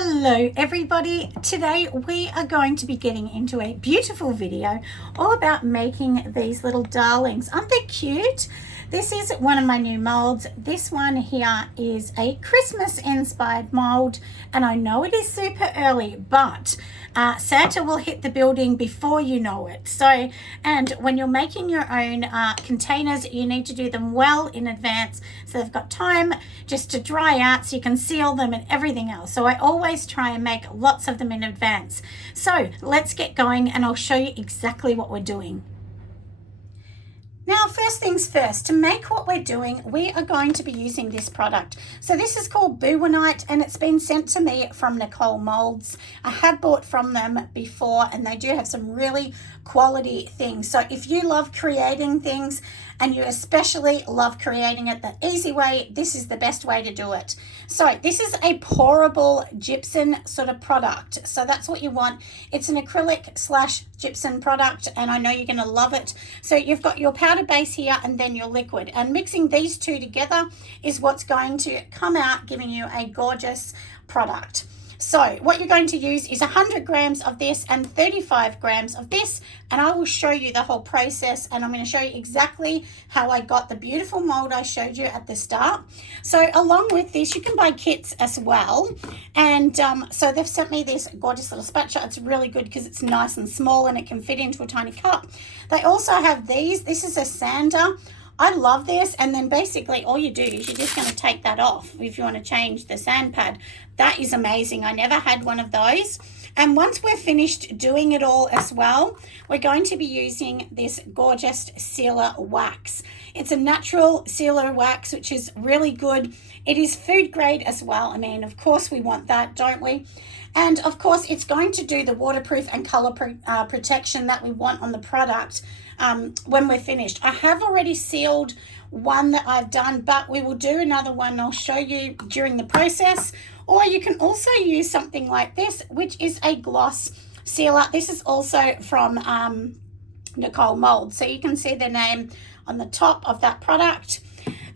Hello everybody, today we are going to be getting into a beautiful video all about making these little darlings. Aren't they cute? This is one of my new molds. This one here is a Christmas inspired mold, and I know it is super early, but Santa will hit the building before you know it. So, and when you're making your own containers, you need to do them well in advance so they've got time just to dry out so you can seal them and everything else. So I always try and make lots of them in advance. So let's get going and I'll show you exactly what we're doing. Now, first things first, to make what we're doing, we are going to be using this product. So this is called Buwanite, and it's been sent to me from Nicole Molds. I had bought from them before, and they do have some really quality things. So if you love creating things, and you especially love creating it the easy way, this is the best way to do it. So this is a pourable gypsum sort of product. So that's what you want. It's an acrylic / gypsum product, and I know you're going to love it. So you've got your powder base here and then your liquid, and mixing these two together is what's going to come out giving you a gorgeous product. So what you're going to use is 100 grams of this and 35 grams of this, and I will show you the whole process, and I'm going to show you exactly how I got the beautiful mold I showed you at the start. So along with this, you can buy kits as well, and so they've sent me this gorgeous little spatula. It's really good because it's nice and small and it can fit into a tiny cup. They also have these. This is a sander. I love this, and then basically all you do is you're just going to take that off if you want to change the sand pad. That is amazing. I never had one of those. And once we're finished doing it all as well, we're going to be using this gorgeous sealer wax. It's a natural sealer wax, which is really good. It is food grade as well. I mean, of course we want that, don't we? And of course it's going to do the waterproof and color protection that we want on the product when we're finished. I have already sealed one that I've done, but we will do another one. I'll show you during the process. Or you can also use something like this, which is a gloss sealer. This is also from Nicole Molds, so you can see the name on the top of that product.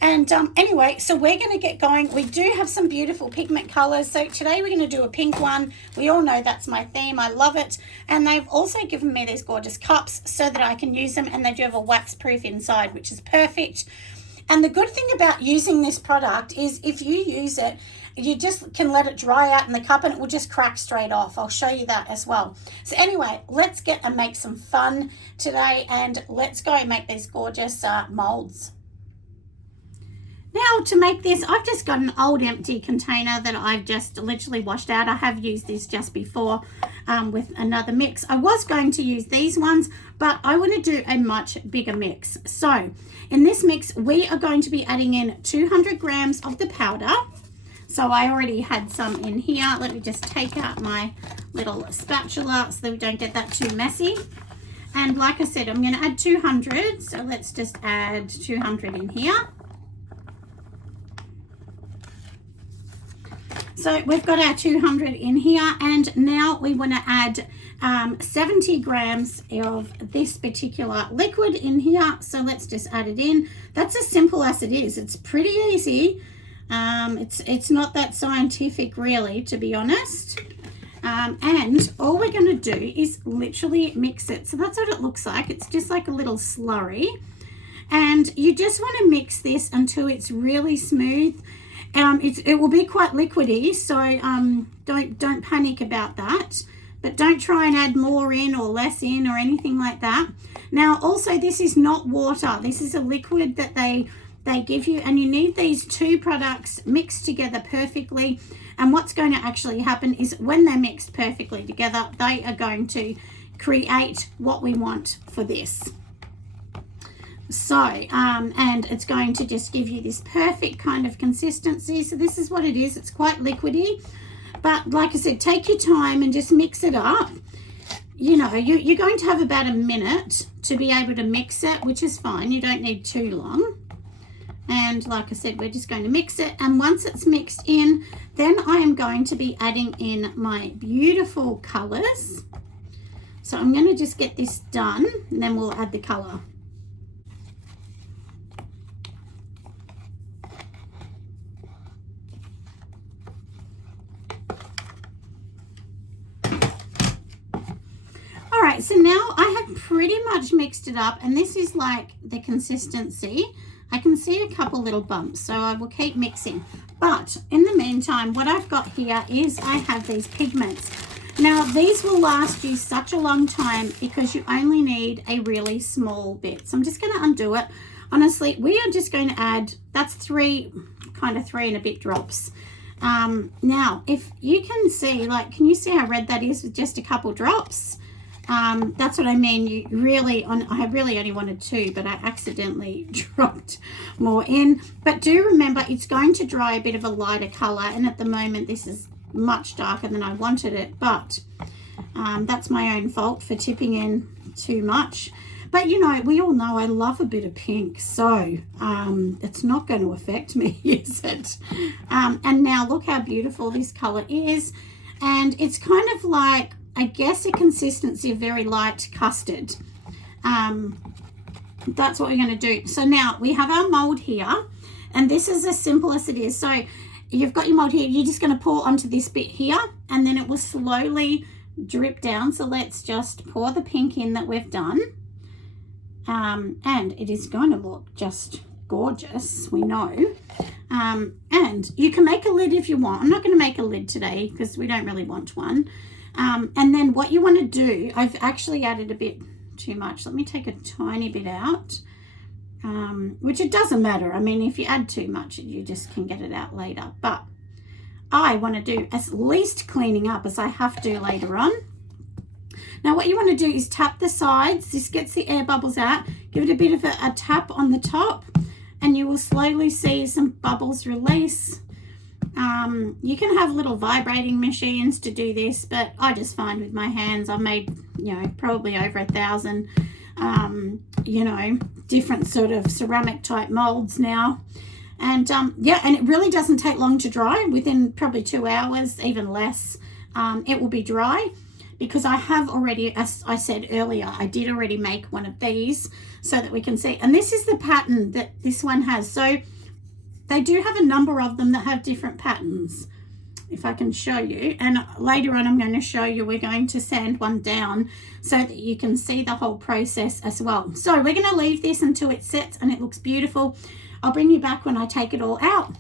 And anyway, so we're going to get going. We do have some beautiful pigment colors. So today we're going to do a pink one. We all know that's my theme. I love it. And they've also given me these gorgeous cups so that I can use them. And they do have a wax proof inside, which is perfect. And the good thing about using this product is if you use it, you just can let it dry out in the cup and it will just crack straight off. I'll show you that as well. So anyway, let's get and make some fun today, and let's go and make these gorgeous molds. Now to make this, I've just got an old empty container that I've just literally washed out. I have used this just before with another mix. I was going to use these ones, but I want to do a much bigger mix. So in this mix, we are going to be adding in 200 grams of the powder. So I already had some in here. Let me just take out my little spatula so that we don't get that too messy. And like I said, I'm going to add 200. So let's just add 200 in here. So we've got our 200 in here, and now we want to add 70 grams of this particular liquid in here. So let's just add it in. That's as simple as it is. It's pretty easy. It's not that scientific really, to be honest. And all we're going to do is literally mix it. So that's what it looks like. It's just like a little slurry. And you just want to mix this until it's really smooth. It will be quite liquidy, so don't panic about that. But don't try and add more in or less in or anything like that. Now, also, this is not water. This is a liquid that they give you, and you need these two products mixed together perfectly. And what's going to actually happen is when they're mixed perfectly together, they are going to create what we want for this. So, and it's going to just give you this perfect kind of consistency. So this is what it is. It's quite liquidy, but like I said, take your time and just mix it up. You know, you're going to have about a minute to be able to mix it, which is fine. You don't need too long. And like I said, we're just going to mix it. And once it's mixed in, then I am going to be adding in my beautiful colors. So I'm going to just get this done, and then we'll add the color. so now I have pretty much mixed it up, and this is like the consistency. I can see a couple little bumps, so I will keep mixing. But in the meantime, what I've got here is I have these pigments. Now, these will last you such a long time because you only need a really small bit. So I'm just going to undo it. Honestly, we are just going to add, that's three and a bit drops. Now, if you can see, like, can you see how red that is with just a couple drops? That's what I mean. I really only wanted 2, but I accidentally dropped more in. But do remember, it's going to dry a bit of a lighter color, and at the moment this is much darker than I wanted it, but that's my own fault for tipping in too much. But you know, we all know I love a bit of pink, so it's not going to affect me, is it? And now look how beautiful this color is, and it's kind of like, I guess, a consistency of very light custard. That's what we're going to do. So now we have our mold here, and this is as simple as it is. So you've got your mold here, you're just going to pour onto this bit here, and then it will slowly drip down. So let's just pour the pink in that we've done, and it is going to look just gorgeous, we know. And you can make a lid if you want. I'm not going to make a lid today because we don't really want one. And then what you want to do, I've actually added a bit too much. Let me take a tiny bit out, which it doesn't matter. I mean, if you add too much, you just can get it out later. But I want to do as least cleaning up as I have to later on. Now, what you want to do is tap the sides. This gets the air bubbles out. Give it a bit of a tap on the top, and you will slowly see some bubbles release. You can have little vibrating machines to do this, but I just find with my hands, I've made, you know, probably over 1,000, you know, different sort of ceramic type molds now. And yeah, and it really doesn't take long to dry. Within probably 2 hours, even less, it will be dry, because I have already, as I said earlier, I did already make one of these so that we can see. And this is the pattern that this one has. So they do have a number of them that have different patterns, if I can show you. And later on, I'm going to show you, we're going to sand one down so that you can see the whole process as well. So we're going to leave this until it sets and it looks beautiful. I'll bring you back when I take it all out.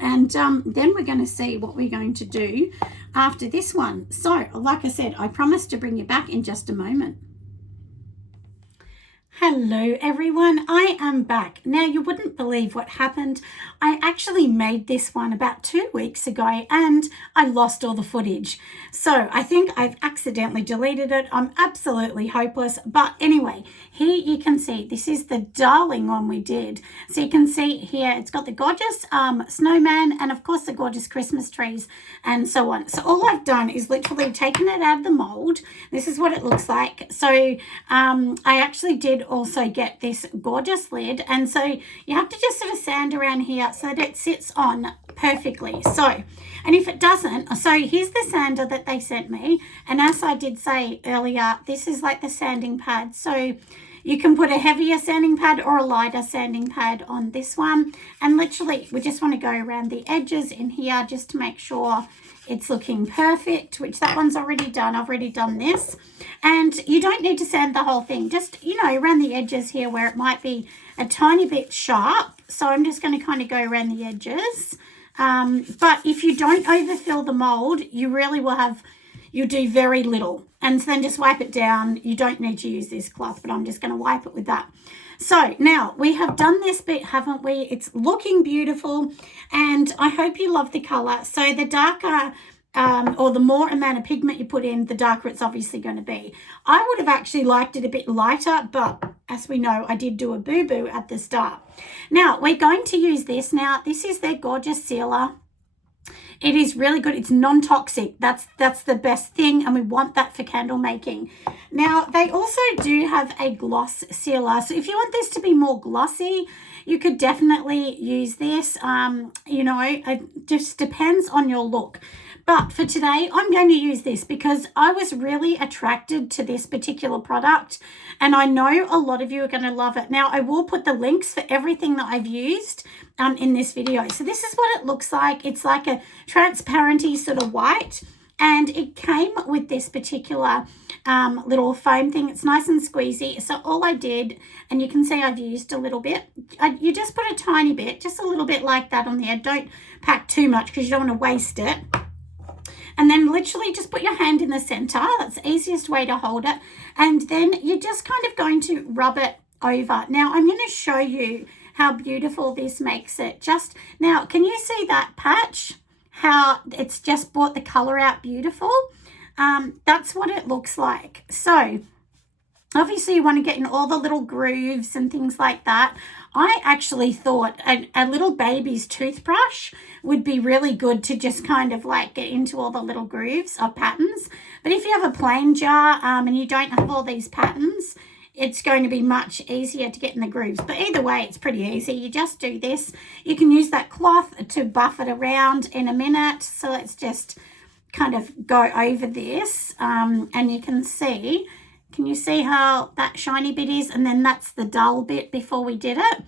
And then we're going to see what we're going to do after this one. So like I said, I promise to bring you back in just a moment. Hello everyone, I am back. Now, you wouldn't believe what happened. I actually made this one about 2 weeks ago and I lost all the footage. So I think I've accidentally deleted it. I'm absolutely hopeless. But anyway, here you can see this is the darling one we did. So you can see here it's got the gorgeous snowman and of course the gorgeous Christmas trees and so on. So all I've done is literally taken it out of the mold. This is what it looks like. So I actually did also get this gorgeous lid, and so you have to just sort of sand around here so that it sits on perfectly. So, and if it doesn't, so here's the sander that they sent me, and as I did say earlier, this is like the sanding pad. So you can put a heavier sanding pad or a lighter sanding pad on this one, and literally we just want to go around the edges in here just to make sure it's looking perfect, which that one's already done. I've already done this. And you don't need to sand the whole thing, just, you know, around the edges here where it might be a tiny bit sharp. So I'm just going to kind of go around the edges. But if you don't overfill the mold, you really will have, you'll do very little. And then just wipe it down. You don't need to use this cloth, but I'm just going to wipe it with that. So now we have done this bit, haven't we? It's looking beautiful, and I hope you love the color. So the darker or the more amount of pigment you put in, the darker it's obviously going to be. I would have actually liked it a bit lighter, but as we know, I did do a boo-boo at the start. Now we're going to use this. Now this is their gorgeous sealer. It is really good. It's non-toxic. That's the best thing, and we want that for candle making. Now, they also do have a gloss sealer. So if you want this to be more glossy, you could definitely use this. You know, it just depends on your look. But for today, I'm going to use this because I was really attracted to this particular product, and I know a lot of you are going to love it. Now, I will put the links for everything that I've used in this video. So this is what it looks like. It's like a transparency sort of white, And it came with this particular little foam thing. It's nice and squeezy. So all I did, and you can see I've used a little bit, you just put a tiny bit, just a little bit like that on there. Don't pack too much because you don't want to waste it. And then literally just put your hand in the center. That's the easiest way to hold it. And then you're just kind of going to rub it over. Now I'm going to show you how beautiful this makes it. Just now, can you see that patch? How it's just brought the color out beautiful. That's what it looks like. So obviously you want to get in all the little grooves and things like that. I actually thought a little baby's toothbrush would be really good to just kind of like get into all the little grooves of patterns. But if you have a plain jar and you don't have all these patterns, it's going to be much easier to get in the grooves. But either way, it's pretty easy. You just do this. You can use that cloth to buff it around in a minute. So let's just kind of go over this and you can see, can you see how that shiny bit is? And then that's the dull bit before we did it.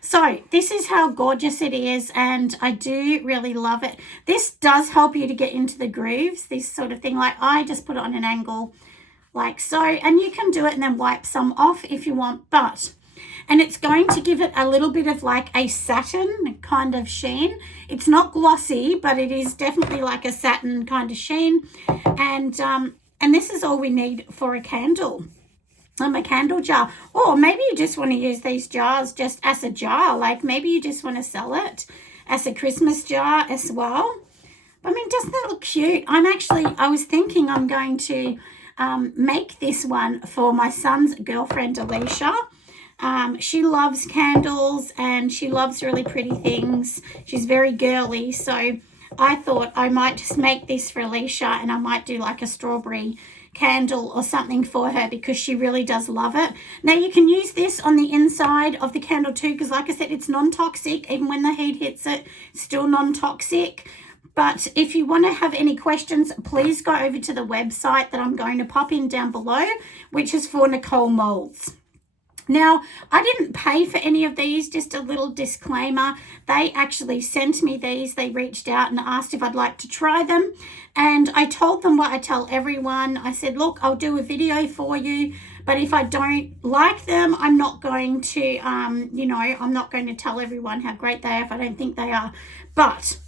So this is how gorgeous it is, and I do really love it. This does help you to get into the grooves, this sort of thing. Like I just put it on an angle like so, and you can do it and then wipe some off if you want, and it's going to give it a little bit of like a satin kind of sheen. It's not glossy, but it is definitely like a satin kind of sheen. And this is all we need for a candle. A candle jar. Or maybe you just want to use these jars just as a jar. Like maybe you just want to sell it as a Christmas jar as well. I mean, doesn't that look cute? I was thinking I'm going to make this one for my son's girlfriend, Alicia. She loves candles and she loves really pretty things. She's very girly. So I thought I might just make this for Alicia, and I might do like a strawberry candle or something for her because she really does love it. Now you can use this on the inside of the candle too, because like I said, it's non-toxic. Even when the heat hits it, still non-toxic. But if you want to have any questions, please go over to the website that I'm going to pop in down below, which is for Nicole Molds. Now, I didn't pay for any of these, just a little disclaimer. They actually sent me these. They reached out and asked if I'd like to try them. And I told them what I tell everyone. I said, look, I'll do a video for you, but if I don't like them, I'm not going to, I'm not going to tell everyone how great they are if I don't think they are. But,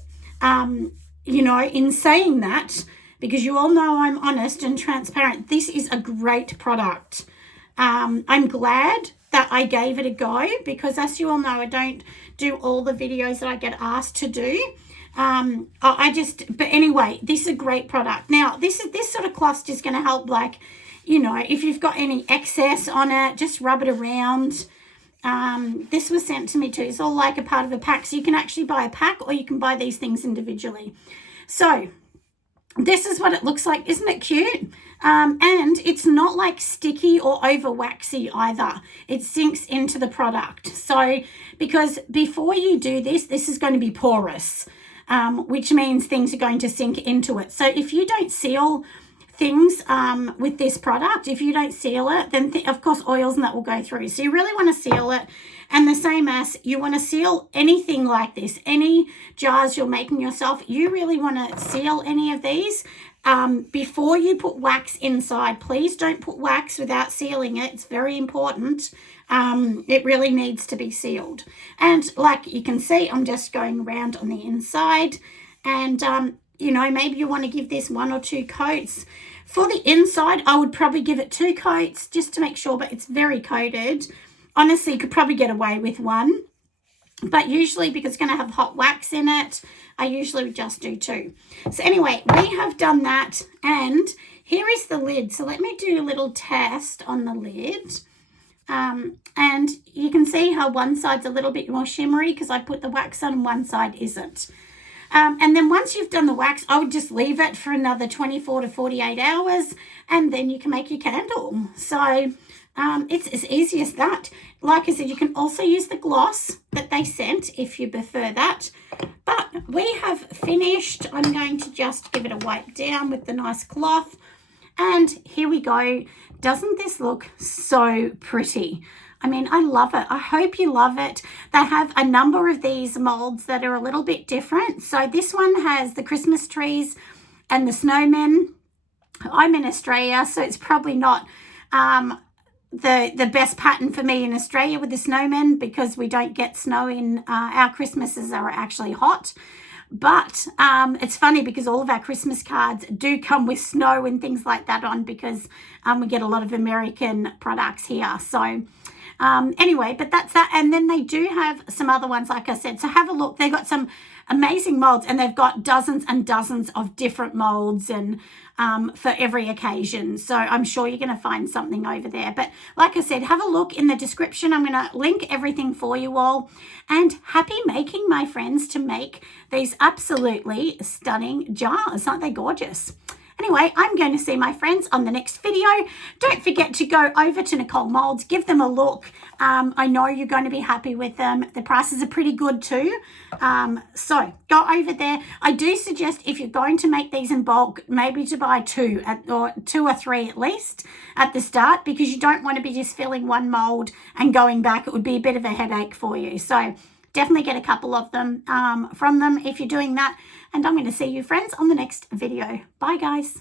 in saying that, because you all know I'm honest and transparent, this is a great product. I'm glad that I gave it a go, because as you all know, I don't do all the videos that I get asked to do. But anyway, this is a great product. Now, this sort of cloth is going to help, like, if you've got any excess on it, just rub it around. This was sent to me too. It's all like a part of a pack. So you can actually buy a pack, or you can buy these things individually. So this is what it looks like. Isn't it cute? And it's not like sticky or over waxy either. It sinks into the product. So because before you do this is going to be porous, which means things are going to sink into it. So if you don't seal things with this product, if you don't seal it, then of course oils and that will go through. So you really want to seal it. And the same as you want to seal anything like this, any jars you're making yourself, you really want to seal any of these before you put wax inside. Please don't put wax without sealing it. It's very important. It really needs to be sealed. And like you can see, I'm just going around on the inside, and maybe you want to give this 1 or 2 coats. For the inside, I would probably give it 2 coats just to make sure, but it's very coated. Honestly, you could probably get away with 1. But usually, because it's going to have hot wax in it, I usually would just do 2. So anyway, we have done that. And here is the lid. So let me do a little test on the lid. And you can see how one side's a little bit more shimmery because I put the wax on and one side isn't. And then once you've done the wax, I would just leave it for another 24 to 48 hours, and then you can make your candle. So it's as easy as that. Like I said, you can also use the gloss that they sent if you prefer that. But we have finished. I'm going to just give it a wipe down with the nice cloth. And here we go. Doesn't this look so pretty? I mean, I love it. I hope you love it. They have a number of these molds that are a little bit different. So this one has the Christmas trees and the snowmen. I'm in Australia, so it's probably not the best pattern for me in Australia with the snowmen, because we don't get snow in our Christmases are actually hot. But it's funny because all of our Christmas cards do come with snow and things like that on, because we get a lot of American products here. So anyway, but that's that. And then they do have some other ones, like I said. So have a look. They've got some amazing molds, and they've got dozens and dozens of different molds, and for every occasion. So I'm sure you're going to find something over there. But like I said, have a look in the description. I'm going to link everything for you all. And happy making, my friends, to make these absolutely stunning jars. Aren't they gorgeous? Anyway, I'm going to see my friends on the next video. Don't forget to go over to Nicole Molds, give them a look. I know you're going to be happy with them. The prices are pretty good too. So go over there. I do suggest, if you're going to make these in bulk, maybe to buy two or three at least at the start, because you don't want to be just filling one mold and going back. It would be a bit of a headache for you. So definitely get a couple of them from them if you're doing that. And I'm going to see you friends on the next video. Bye guys.